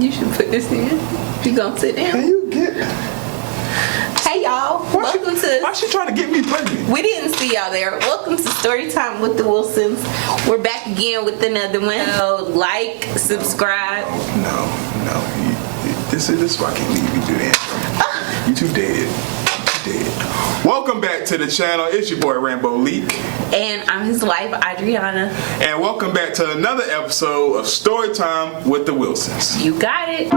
You should put this in. You gonna sit down? Can you get? Hey y'all, welcome to. Why she trying to get me pregnant? We didn't see y'all there. Welcome to Storytime with the Wilsons. We're back again with another one. So like, subscribe. No. This is why I can't leave you do that. You too dead. Welcome back to the channel. It's your boy Rambo Leak. And I'm his wife, Adriana. And welcome back to another episode of Storytime with the Wilsons. You got it.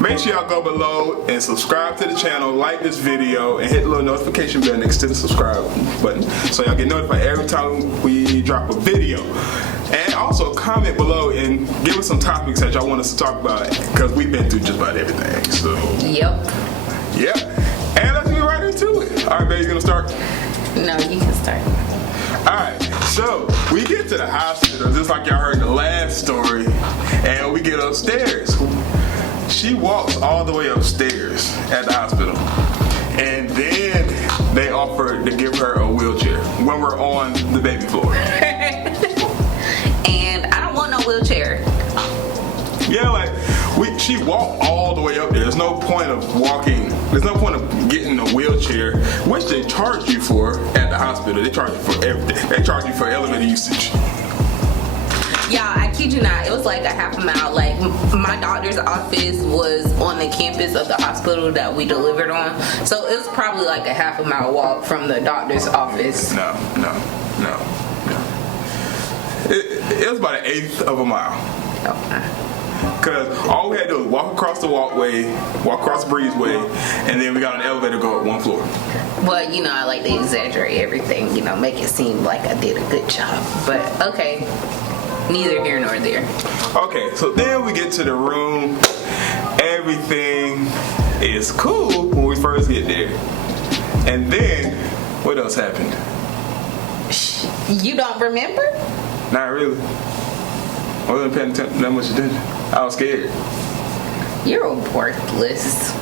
Make sure y'all go below and subscribe to the channel, like this video, and hit the little notification bell next to the subscribe button so y'all get notified every time we drop a video. And also comment below and give us some topics that y'all want us to talk about, because we've been through just about everything. So Yep. And let's get right into it. All right, babe, you gonna start? No, you can start. Alright, so we get to the hospital just like y'all heard in the last story, and we get upstairs. She walks all the way upstairs at the hospital, and then they offer to give her a wheelchair when we're on the baby floor. And I don't want no wheelchair. Yeah, like she walked all the way up there. There's no point of walking. There's no point of getting a wheelchair, which they charge you for at the hospital. They charge you for everything. They charge you for elevator usage. Yeah, I kid you not, it was like a half a mile. Like, my doctor's office was on the campus of the hospital that we delivered on. So it was probably like a half a mile walk from the doctor's office. No. It was about an eighth of a mile. Okay. Because all we had to do was walk across the walkway, walk across the breezeway, and then we got an elevator go up one floor. Well, you know, I like to exaggerate everything, you know, make it seem like I did a good job. But, okay, neither here nor there. Okay, so then we get to the room. Everything is cool when we first get there. And then, what else happened? You don't remember? Not really. I wasn't paying that much attention. I was scared. You're worthless.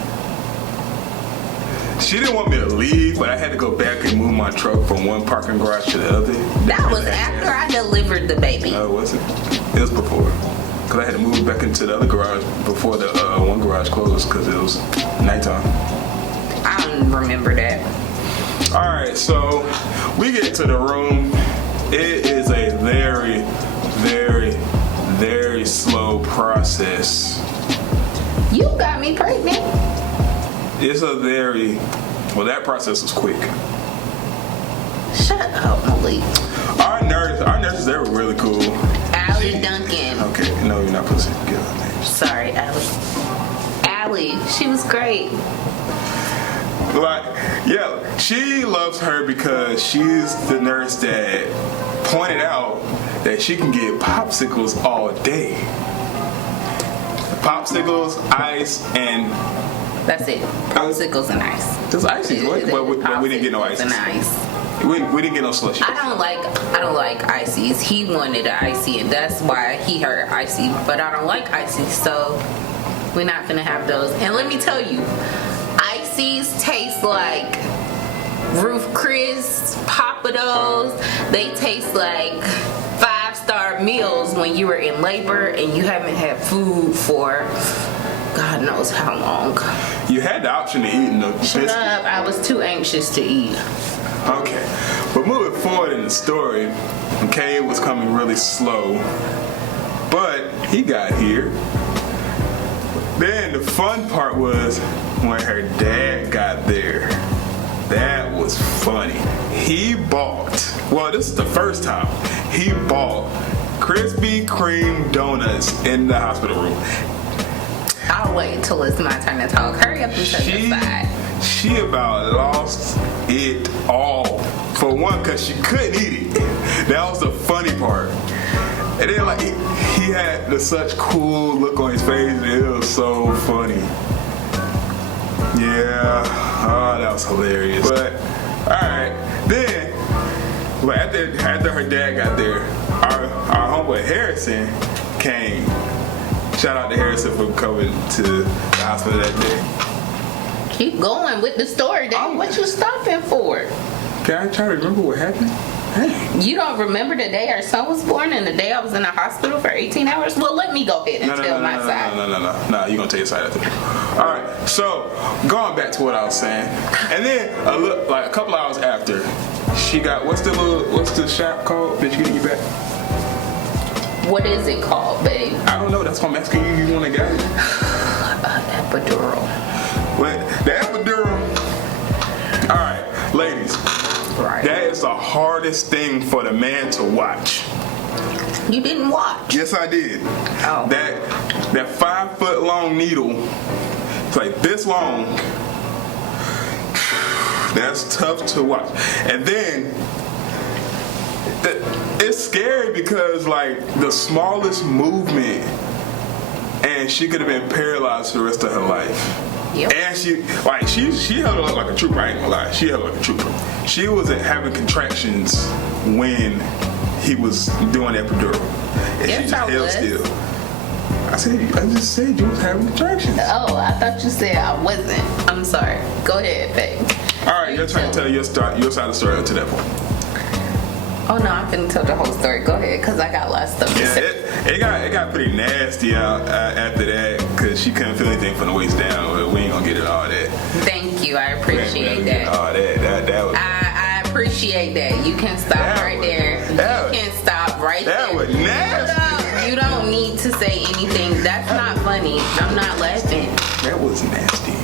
She didn't want me to leave, but I had to go back and move my truck from one parking garage to the other. That was after I delivered the baby. No, it wasn't. It was before. Because I had to move it back into the other garage before the one garage closed because it was nighttime. I don't remember that. Alright, so we get to the room. It is a very slow process. You got me pregnant. It's a that process was quick. Shut up, Malik. Our nurses, they were really cool. Allie Duncan. Okay, no, you're not supposed to give her name. Sorry, Allie. Allie, she was great. Like, yeah, she loves her because she's the nurse that pointed out that she can get popsicles all day. Popsicles, ice, and... That's it. Popsicles and ice. Just ices, but we didn't get no ices. And ice. We didn't get no slushy. I don't like ices. He wanted an icy, and that's why he heard icy. But I don't like icy, so we're not gonna have those. And let me tell you, ices taste like Roof Chris, Papados. They taste like 5-star meals when you were in labor and you haven't had food for God knows how long. You had the option to eat in the biscuit. Shut up, I was too anxious to eat. Okay, but moving forward in the story, McKay was coming really slow, but he got here. Then the fun part was when her dad got there. That was funny. He bought, well, this is the first time, he bought Krispy Kreme donuts in the hospital room. I'll wait till it's my turn to talk. Hurry up and take the side. She about lost it all. For one, because she couldn't eat it. That was the funny part. And then like he had such cool look on his face. It was so funny. Yeah. Oh, that was hilarious. But alright. Then after her dad got there, our homeboy Harrison came. Shout out to Harrison for coming to the hospital that day. Keep going with the story. Dang, what you stopping for? Can I try to remember what happened? Hey. You don't remember the day our son was born and the day I was in the hospital for 18 hours? Well, let me go ahead and tell my side. No, you're going to tell your side after. All right, so going back to what I was saying. And then a couple hours after, she got, what's the shop called that you can get back? What is it called, babe? I don't know. That's why I'm asking you. You want to get it? Epidural. What? The epidural. All right, ladies. Right. That is the hardest thing for the man to watch. You didn't watch? Yes, I did. Oh. That 5 foot long needle, it's like this long. That's tough to watch. And then it's scary because like the smallest movement, and she could have been paralyzed for the rest of her life. Yep. And she held it up like a trooper. I ain't gonna lie, she held it like a trooper. She wasn't having contractions when he was doing that epidural, and yes, she just I held was. still. I just said you was having contractions. Oh, I thought you said I wasn't. I'm sorry. Go ahead, babe. All right, you're trying to tell your side of the story up to that point. Oh no, I'm finna tell the whole story. Go ahead, cause I got a lot of stuff to say. It got pretty nasty out after that, cause she couldn't feel anything from the waist down. But we ain't gonna get it all that. Thank you, I appreciate that. All that was. I appreciate that. You can stop right there. You can stop right there. That was nasty. You don't need to say anything. That's not funny. I'm not laughing. That was nasty.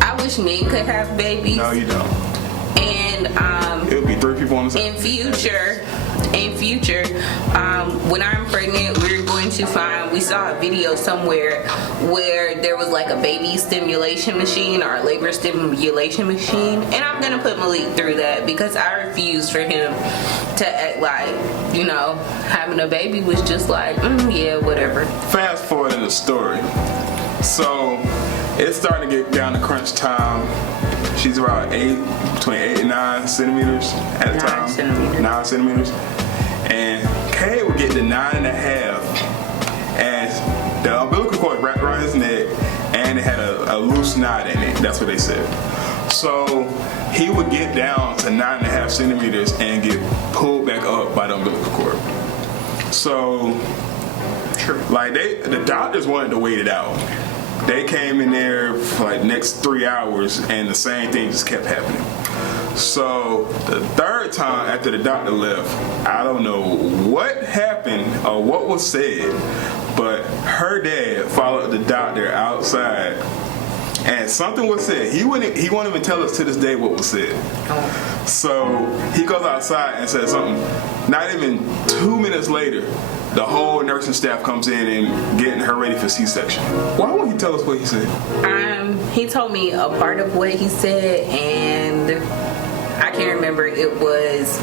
I wish men could have babies. No, you don't. And it would be 3 people on the side. in future, when I'm pregnant, we're going to find. We saw a video somewhere where there was like a baby stimulation machine or a labor stimulation machine, and I'm gonna put Malik through that because I refuse for him to act like, you know, having a baby was just like, yeah, whatever. Fast forward in the story. So it's starting to get down to crunch time. She's around between 8 and 9 centimeters at the time. 9 centimeters. And Kay would get to 9.5, and the umbilical cord wrapped around his neck, and it had a loose knot in it. That's what they said. So he would get down to 9.5 centimeters and get pulled back up by the umbilical cord. So, like the doctors wanted to wait it out. They came in there for like next 3 hours, and the same thing just kept happening. So the third time after the doctor left, I don't know what happened or what was said, but her dad followed the doctor outside, and something was said. He won't even tell us to this day what was said. So he goes outside and says something. Not even 2 minutes later, the whole nursing staff comes in and getting her ready for C-section. Why won't he tell us what he said? He told me a part of what he said, and I can't remember. It was,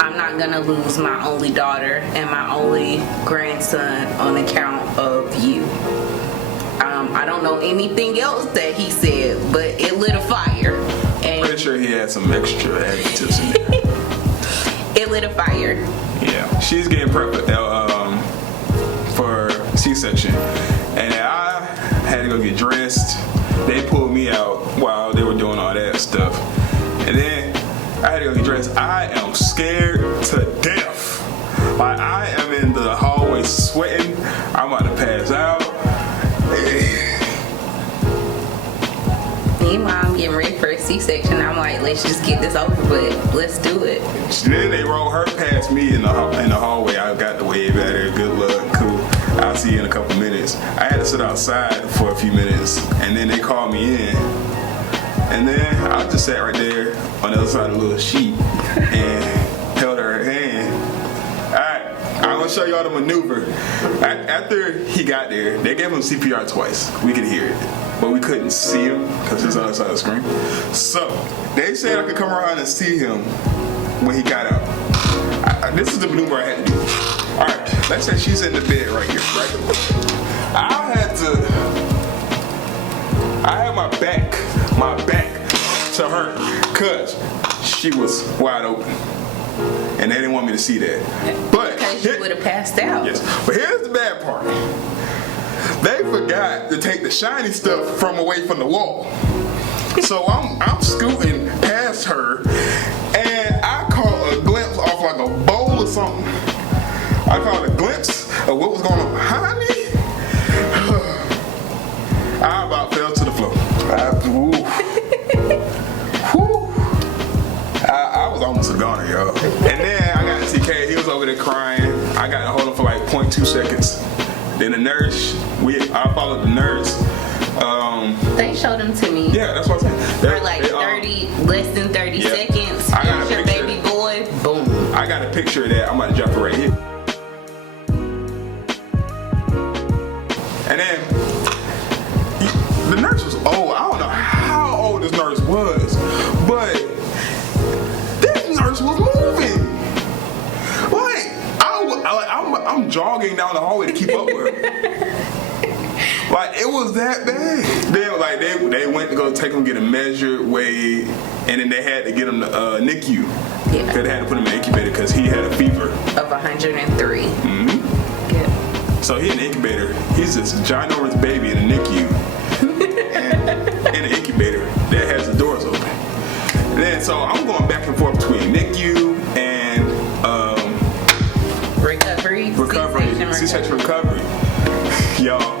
I'm not gonna lose my only daughter and my only grandson on account of you. I don't know anything else that he said, but it lit a fire. And pretty sure he had some extra adjectives in there. It lit a fire. Yeah, she's getting prepped for C-section, and I had to go get dressed. They pulled me out while they were doing all that stuff, and then I had to go get dressed. I am scared to death. Like, I am in the hallway sweating. I'm about to pass out. Meanwhile, I'm getting ready for a C-section. I'm like, let's just get this over with. Let's do it. Then they rolled her past me in the hallway. I got the wave at her. Good luck. Cool. I'll see you in a couple minutes. I had to sit outside for a few minutes, and then they called me in. And then I just sat right there on the other side of the little sheet and held her hand. Alright, I'm gonna show y'all the maneuver. After he got there, they gave him CPR twice. We could hear it, but we couldn't see him because he's on the other side of the screen. So they said I could come around and see him when he got out. This is the maneuver I had to do. Alright, let's say she's in the bed right here, right? I had my back to her because she was wide open, and they didn't want me to see that. But because you would have passed out. Yes, but here's the bad part. They forgot to take the shiny stuff from away from the wall. So I'm scooting past her, and I caught a glimpse off like a bowl or something. I caught a glimpse of what was going on behind me. I about fell to the floor. I was almost a goner, y'all. And then I got to TK. He was over there crying. I got to hold him for like 0.2 seconds. Then the nurse, I followed the nurse. They showed them to me. Yeah, that's what I'm saying. For like 30, less than 30 seconds. I got Here's your baby boy. Boom. I got a picture of that. I'm about to drop it right here. And then the nurse was old. I don't know how old this nurse was, but this nurse was moving. I'm jogging down the hallway to keep up with her. Like, it was that bad. They went to go take him, get him measured, weighed, and then they had to get him to NICU. Yeah. They had to put him in the incubator because he had a fever of 103. Mm-hmm. Yeah. So he in the incubator. He's this ginormous baby in the NICU, and in the incubator that has the doors open. And then so I'm going back and forth between NICU and recovery, C-section recovery. Y'all,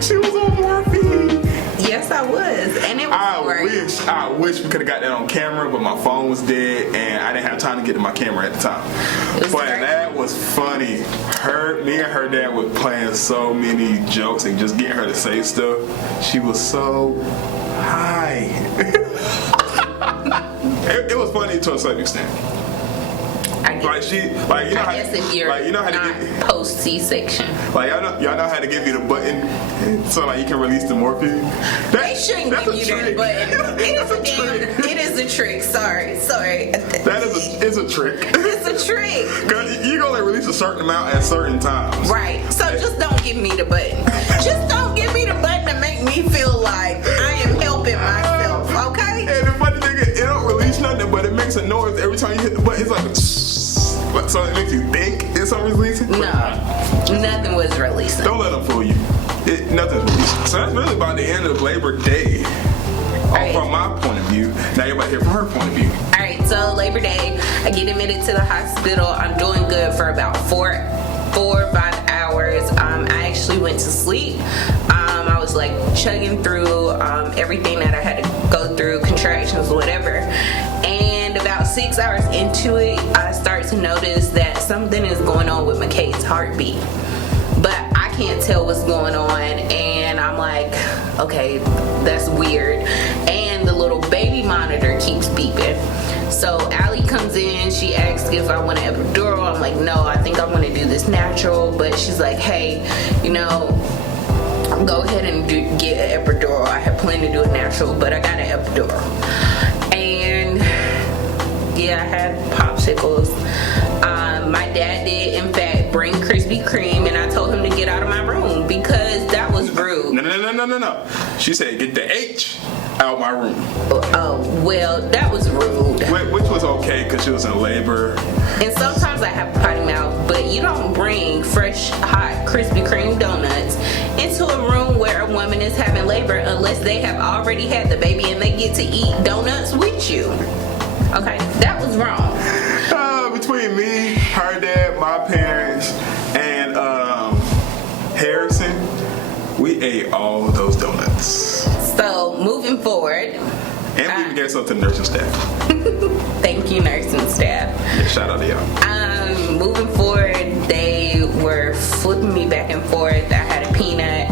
she was on morphine. Yes, I was, and it was I wish we could have got that on camera, but my phone was dead, and I didn't have time to get to my camera at the time. But that was funny. Me and her dad were playing so many jokes and just getting her to say stuff. She was so high. It was funny to a certain extent. If you're post C-section. Like y'all know how to give you the button so like you can release the morphine. They shouldn't give you that button. It is a trick. Sorry. It's a trick. It's a trick. Cause you only release a certain amount at certain times. Right. So just don't give me the button. Just don't give me the button to make me feel like I am helping myself. Okay. And the funny thing is, it don't release nothing, but it makes a noise every time you hit the button. It's like so it makes you think it's something releasing? No, nothing was releasing. Don't let them fool you. Nothing's releasing. So that's really about the end of Labor Day. From my point of view. Now you're about to hear from her point of view. Alright, so Labor Day, I get admitted to the hospital. I'm doing good for about 4 or 5 hours. I actually went to sleep. I was like chugging through everything that I had to go through, contractions, whatever. And about 6 hours into it, I start to notice that something is going on with McKay's heartbeat. But I can't tell what's going on, and I'm like, okay, that's weird. And the little baby monitor keeps beeping. So Allie comes in, she asks if I want an epidural. I'm like, no, I think I want to do this natural. But she's like, hey, go ahead and get an epidural. I had planned to do it natural, but I got an epidural. And yeah, I had popsicles. My dad did, in fact, bring Krispy Kreme, and I told him to get out of my room because that was rude. No. She said, get the H out my room. Oh, well, that was rude. Which was okay because she was in labor. And sometimes I have a potty mouth, but you don't bring fresh, hot Krispy Kreme donuts into a room where a woman is having labor unless they have already had the baby and they get to eat donuts with you. Okay, that was wrong. Between me, her dad, my parents, and Harrison, we ate all those donuts. So, moving forward. And we even gave some to the nursing staff. Thank you, nursing staff. Yeah, shout out to y'all. Moving forward, they were flipping me back and forth. I had a peanut.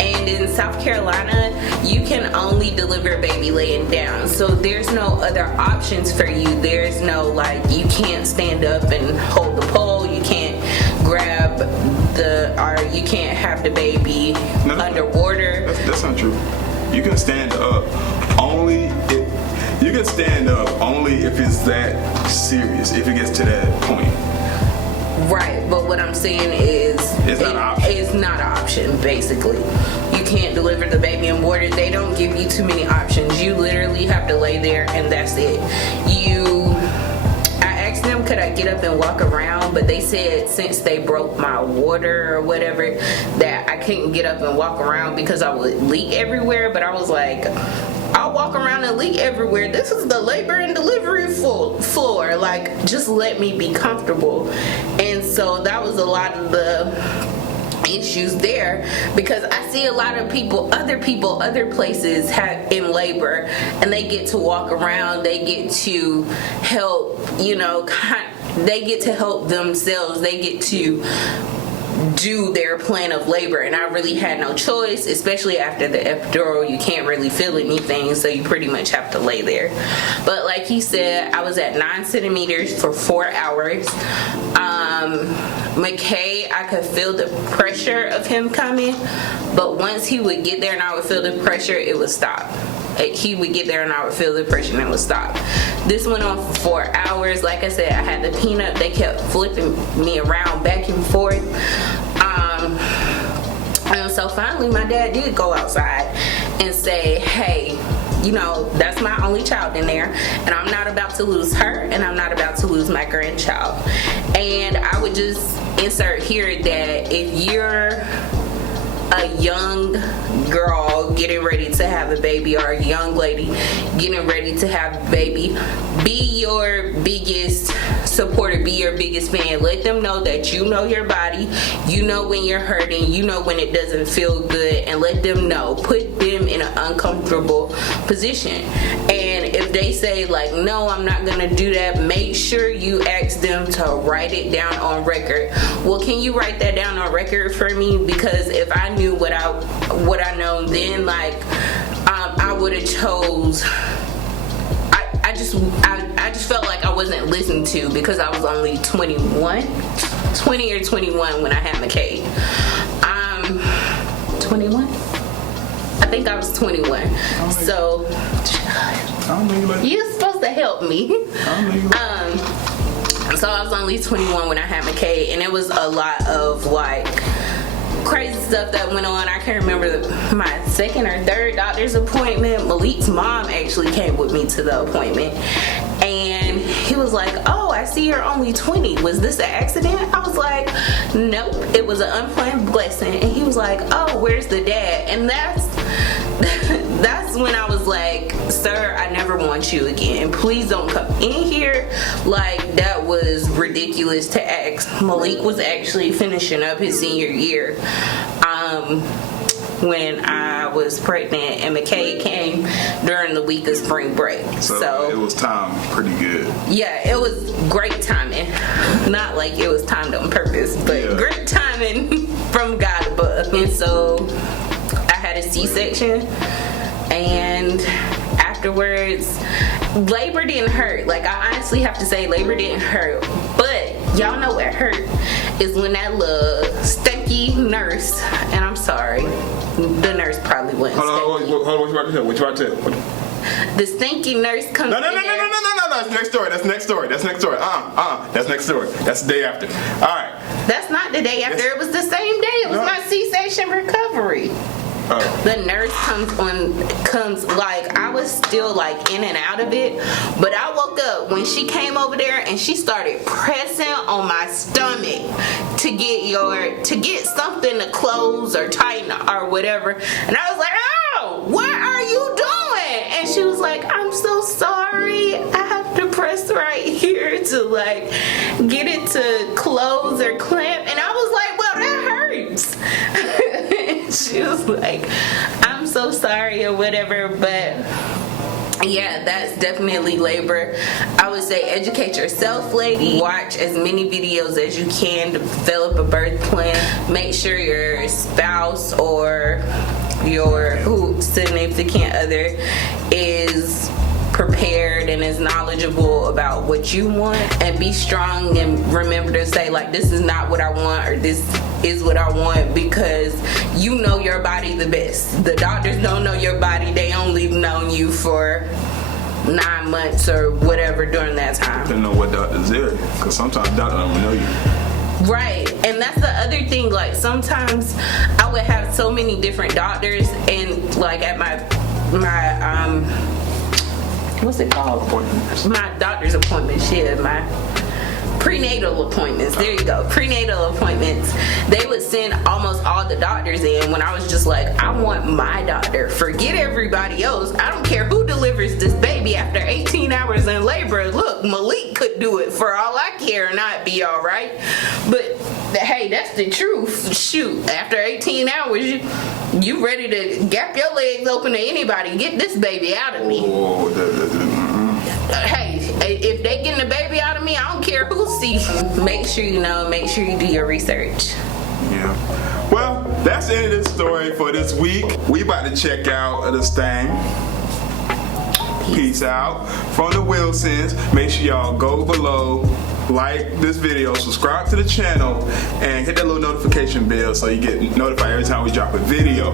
And in South Carolina, you can only deliver a baby laying down. So there's no other options for you. There's no, you can't stand up and hold the pole. You can't grab you can't have the baby underwater. That's not true. You can stand up only if it's that serious, if it gets to that point. Right, but what I'm saying is it's not an option, basically. You can't deliver the baby in water. They don't give you too many options. You literally have to lay there and that's it. I asked them, could I get up and walk around, but they said since they broke my water or whatever that I couldn't get up and walk around because I would leak everywhere. But I was like, I'll walk around and leak everywhere. This is the labor and delivery floor. Like, just let me be comfortable. And so that was a lot of the issues there, because I see a lot of other places have in labor, and they get to walk around, they get to help, they get to help themselves, they get to do their plan of labor, and I really had no choice, especially after the epidural. You can't really feel anything, so you pretty much have to lay there. But like he said, I was at 9 centimeters for 4 hours. McKay, I could feel the pressure of him coming, but once he would get there and I would feel the pressure, it would stop. He would get there and I would feel the pressure and it would stop. This went on for 4 hours. Like I said, I had the peanut. They kept flipping me around back and forth. And so finally my dad did go outside and say, hey, that's my only child in there, and I'm not about to lose her, and I'm not about to lose my grandchild. And I would just insert here that if you're a young girl getting ready to have a baby, or a young lady getting ready to have a baby, be your biggest supporter, be your biggest fan. Let them know that you know your body, you know when you're hurting, you know when it doesn't feel good, and let them know. Put them in an uncomfortable position. And if they say like, no, I'm not gonna do that, make sure you ask them to write it down on record. Well, can you write that down on record for me? Because if I knew what I know then, like, I would have chose. I just felt like I wasn't listened to because I was only 20 or 21 when I had McKay. 21? I think I was 21. So you're supposed to help me. So I was only 21 when I had McKay, and it was a lot of like crazy stuff that went on. I can't remember my second or third doctor's appointment. Malik's mom actually came with me to the appointment, and he was like, oh, I see you're only 20. Was this an accident? I was like, nope, it was an unplanned blessing. And he was like, oh, where's the dad? And that's when I was like, sir, I never want you again. Please don't come in here. Like, that was ridiculous to ask. Malik was actually finishing up his senior year when I was pregnant, and McKay came during the week of spring break. So it was timed pretty good. Yeah, it was great timing. Not like it was timed on purpose, but great timing from God above. And so I had a C-section, and afterwards, labor didn't hurt. Like, I honestly have to say labor didn't hurt, but y'all know what hurt is when that little stinky nurse, and I'm sorry, the nurse probably wasn't Hold on, what you about to tell? The stinky nurse comes No, that's next story. That's next story. That's next story. That's the day after. All right. That's not the day after. It was the same day. It was my C-section recovery. The nurse comes like, I was still like in and out of it, but I woke up when she came over there and she started pressing on my stomach to get something to close or tighten or whatever, and I was like, oh, what are you doing? And she was like, I'm so sorry, I have to press right here to like get it to close or clamp. And I was like, well, that hurts. She was like, I'm so sorry or whatever. But yeah, that's definitely labor. I would say educate yourself, lady. Watch as many videos as you can to develop a birth plan. Make sure your spouse or your significant other is prepared and is knowledgeable about what you want, and be strong and remember to say like, this is not what I want, or this is what I want, because you know your body the best. The doctors don't know your body. They only known you for 9 months or whatever during that time. They know what doctor's there, because sometimes doctors don't know you. Right, and that's the other thing. Like, sometimes I would have so many different doctors, and like at my what's it called? Appointments. My doctor's appointment. Shit, my prenatal appointments. There you go. Prenatal appointments. They would send almost all the doctors in when I was just like, I want my doctor. Forget everybody else. I don't care who delivers this baby after 18 hours in labor. Look, Malik could do it for all I care and I'd be all right. But hey, that's the truth. Shoot, after 18 hours, you ready to gap your legs open to anybody. Get this baby out of me. Hey, if they getting the baby out of me, I don't care who sees you. Make sure you know, make sure you do your research. Yeah. Well, that's the end of the story for this week. We about to check out this thing. Peace out. From the Wilsons, make sure y'all go below, like this video, subscribe to the channel, and hit that little notification bell so you get notified every time we drop a video.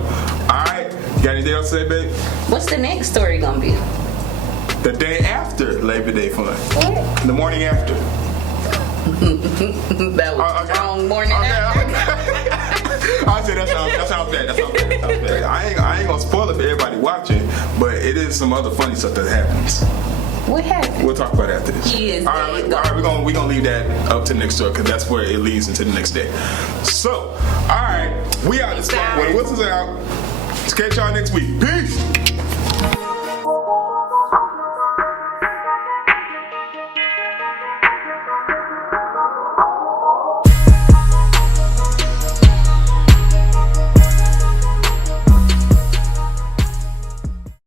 Alright? You got anything else to say, babe? What's the next story gonna be? The day after Labor Day fun. What? The morning after. That was wrong morning after. I said that sounds bad. I ain't gonna spoil it for everybody watching, but it is some other funny stuff that happens. What happened? We'll talk about it after this. He is all right, we're gonna leave that up to the next story because that's where it leads into the next day. So, all right, we out this one. When Wilson's out, catch y'all next week. Peace.